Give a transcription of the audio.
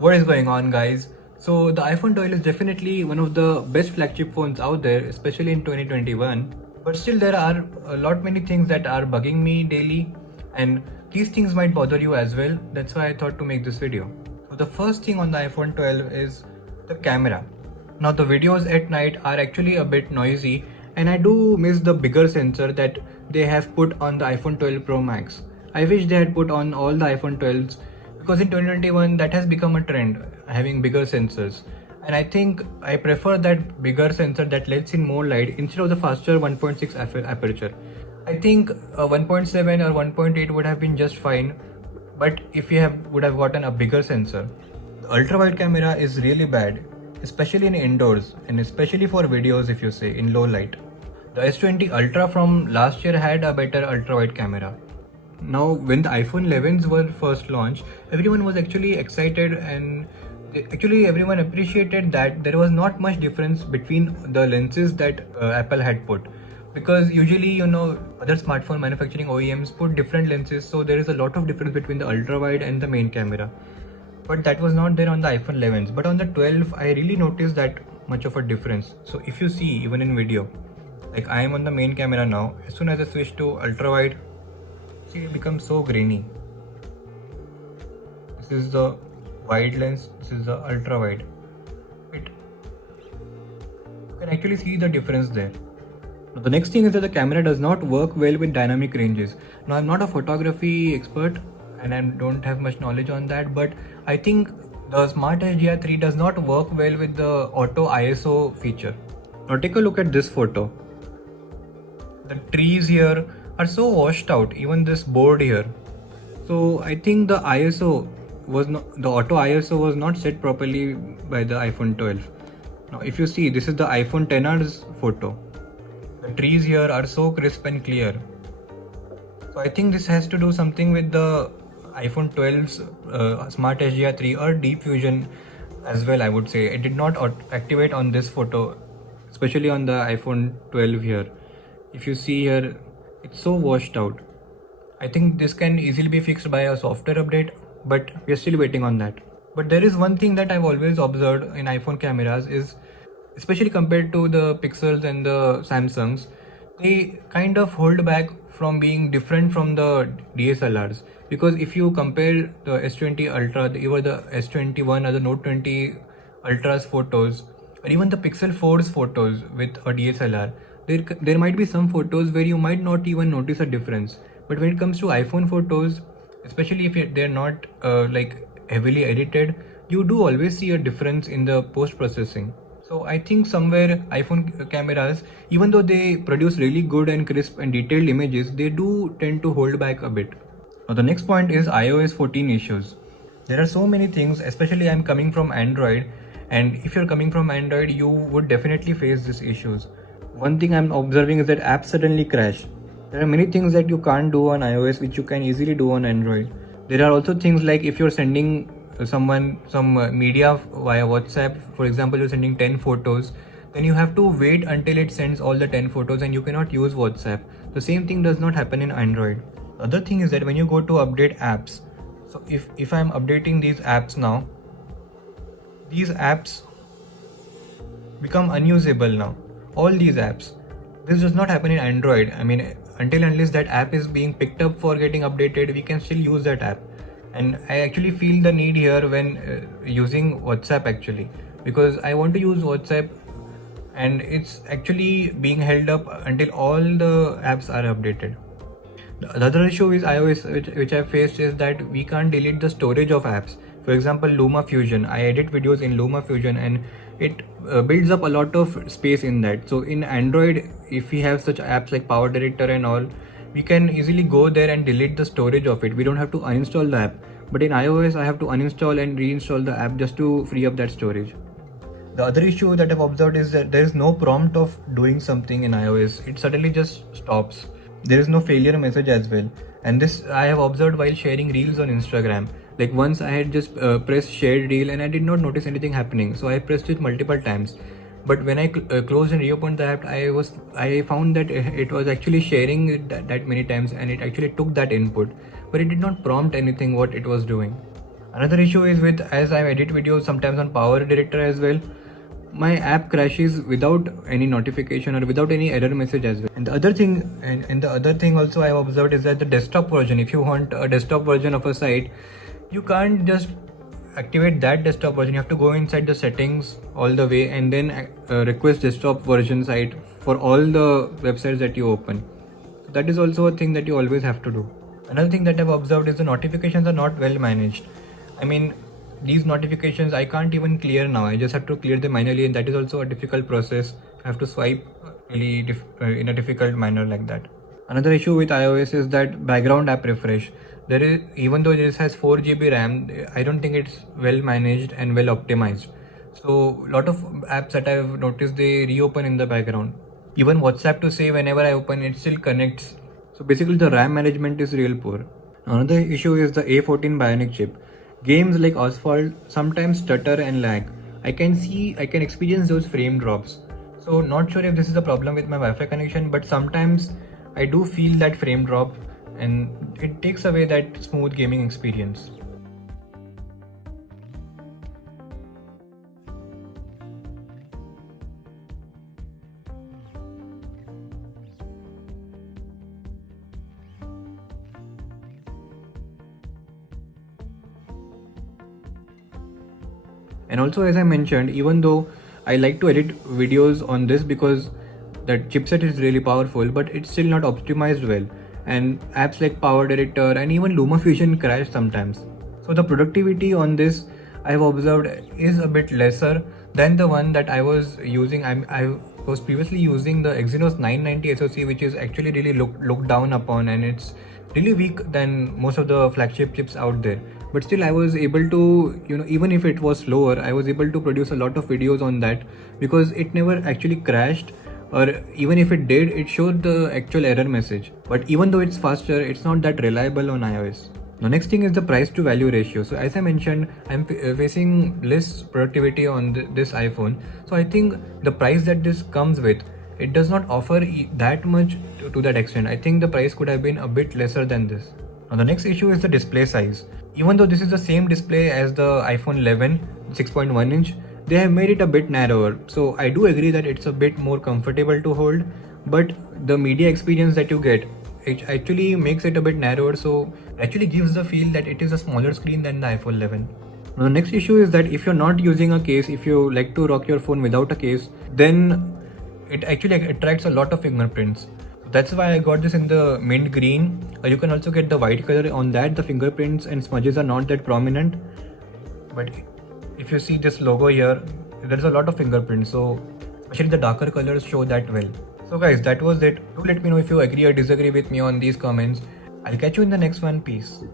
What is going on, guys? So the iPhone 12 is definitely one of the best flagship phones out there, especially in 2021. But still there are a lot many things that are bugging me daily, and these things might bother you as well. That's why I thought to make this video. So the first thing on the iPhone 12 is the camera. Now the videos at night are actually a bit noisy, and I do miss the bigger sensor that they have put on the iPhone 12 Pro Max. I wish they had put on all the iPhone 12s, because in 2021 that has become a trend, having bigger sensors, and I think I prefer that bigger sensor that lets in more light instead of the faster 1.6 aperture. I think 1.7 or 1.8 would have been just fine, but if you would have gotten a bigger sensor. The ultra wide camera is really bad, especially in indoors and especially for videos if you say in low light. The S20 Ultra from last year had a better ultra wide camera. Now when the iPhone 11s were first launched, everyone was actually excited, and actually everyone appreciated that there was not much difference between the lenses that Apple had put, because usually other smartphone manufacturing OEMs put different lenses, so there is a lot of difference between the ultra wide and the main camera. But that was not there on the iPhone 11s. But on the 12 I really noticed that much of a difference. So if you see, even in video, like I am on the main camera now, as soon as I switch to ultra wide, see, it becomes so grainy. This is the wide lens, this is the ultra wide. You can actually see the difference there. Now, the next thing is that the camera does not work well with dynamic ranges. Now I'm not a photography expert and I don't have much knowledge on that, but I think the Smart HDR 3 does not work well with the auto ISO feature. Now take a look at this photo. The trees here are so washed out, even this board here. So I think the auto ISO was not set properly by the iPhone 12. Now if you see, this is the iPhone XR's photo. The trees here are so crisp and clear. So I think this has to do something with the iPhone 12's Smart HDR 3 or Deep Fusion as well, I would say. It did not activate on this photo, especially on the iPhone 12 here. If you see here, it's so washed out. I think this can easily be fixed by a software update, but we're still waiting on that. But there is one thing that I've always observed in iPhone cameras is, especially compared to the Pixels and the Samsungs, they kind of hold back from being different from the DSLRs. Because if you compare the S20 Ultra, even the S21 or the Note 20 Ultra's photos, or even the Pixel 4's photos with a DSLR, there might be some photos where you might not even notice a difference. But when it comes to iPhone photos, especially if they're not like heavily edited, you do always see a difference in the post-processing. So I think somewhere iPhone cameras, even though they produce really good and crisp and detailed images, they do tend to hold back a bit. Now the next point is iOS 14 issues. There are so many things, especially I'm coming from Android, and if you're coming from Android, you would definitely face these issues. One thing I'm observing is that apps suddenly crash. There are many things that you can't do on iOS which you can easily do on Android. There are also things like if you're sending someone some media via WhatsApp, for example you're sending 10 photos, then you have to wait until it sends all the 10 photos and you cannot use WhatsApp. The same thing does not happen in Android. The other thing is that when you go to update apps, so if I'm updating these apps now, these apps become unusable now. All these apps. This does not happen in Android. I mean, until and unless that app is being picked up for getting updated, we can still use that app. And I actually feel the need here when using WhatsApp actually, because I want to use WhatsApp and it's actually being held up until all the apps are updated. The other issue is iOS which I faced is that we can't delete the storage of apps. For example, LumaFusion. I edit videos in LumaFusion and it builds up a lot of space in that. So in Android, if we have such apps like Power Director and all, we can easily go there and delete the storage of it. We don't have to uninstall the app. But in iOS, I have to uninstall and reinstall the app just to free up that storage. The other issue that I've observed is that there is no prompt of doing something in iOS. It suddenly just stops. There is no failure message as well. And this I have observed while sharing reels on Instagram. Like once I had just pressed shared reel and I did not notice anything happening. So I pressed it multiple times. But when I closed and reopened the app, I found that it was actually sharing it that many times and it actually took that input. But it did not prompt anything what it was doing. Another issue is with, as I edit videos sometimes on Power Director as well, my app crashes without any notification or without any error message as well. And the other thing, and the other thing also I have observed is that the desktop version, if you want a desktop version of a site, you can't just activate that desktop version. You have to go inside the settings all the way and then request desktop version site for all the websites that you open. So that is also a thing that you always have to do. Another thing that I've observed is the notifications are not well managed. I mean, these notifications I can't even clear now. I just have to clear them manually, and that is also a difficult process. I have to swipe really in a difficult manner like that. Another issue with iOS is that background app refresh. There is, even though this has 4 GB RAM, I don't think it's well managed and well optimized. So a lot of apps that I've noticed, they reopen in the background. Even WhatsApp to say whenever I open it still connects. So basically the RAM management is real poor. Another issue is the A14 Bionic chip. Games like Asphalt sometimes stutter and lag. I can experience those frame drops. So not sure if this is a problem with my Wi-Fi connection, but sometimes I do feel that frame drop and it takes away that smooth gaming experience. And also, as I mentioned, even though I like to edit videos on this because that chipset is really powerful, but it's still not optimized well. And apps like Power Director and even LumaFusion crash sometimes. So the productivity on this I have observed is a bit lesser than the one that I was using. I was previously using the Exynos 990 SoC, which is actually really looked down upon, and it's really weak than most of the flagship chips out there. But still I was able to, even if it was slower, I was able to produce a lot of videos on that because it never actually crashed, or even if it did, it showed the actual error message. But even though it's faster, it's not that reliable on iOS. The next thing is the price to value ratio. So as I mentioned, I'm facing less productivity on this iPhone. So I think the price that this comes with, it does not offer that much to that extent. I think the price could have been a bit lesser than this. Now the next issue is the display size. Even though this is the same display as the iPhone 11 6.1 inch, they have made it a bit narrower. So I do agree that it's a bit more comfortable to hold, but the media experience that you get, it actually makes it a bit narrower, so it actually gives the feel that it is a smaller screen than the iPhone 11. Now the next issue is that if you're not using a case, if you like to rock your phone without a case, then it actually attracts a lot of fingerprints. That's why I got this in the mint green. You can also get the white color. On that the fingerprints and smudges are not that prominent, but if you see this logo here, there's a lot of fingerprints, so especially the darker colors show that well. So guys, that was it. Do let me know if you agree or disagree with me on these comments. I'll catch you in the next one. Peace.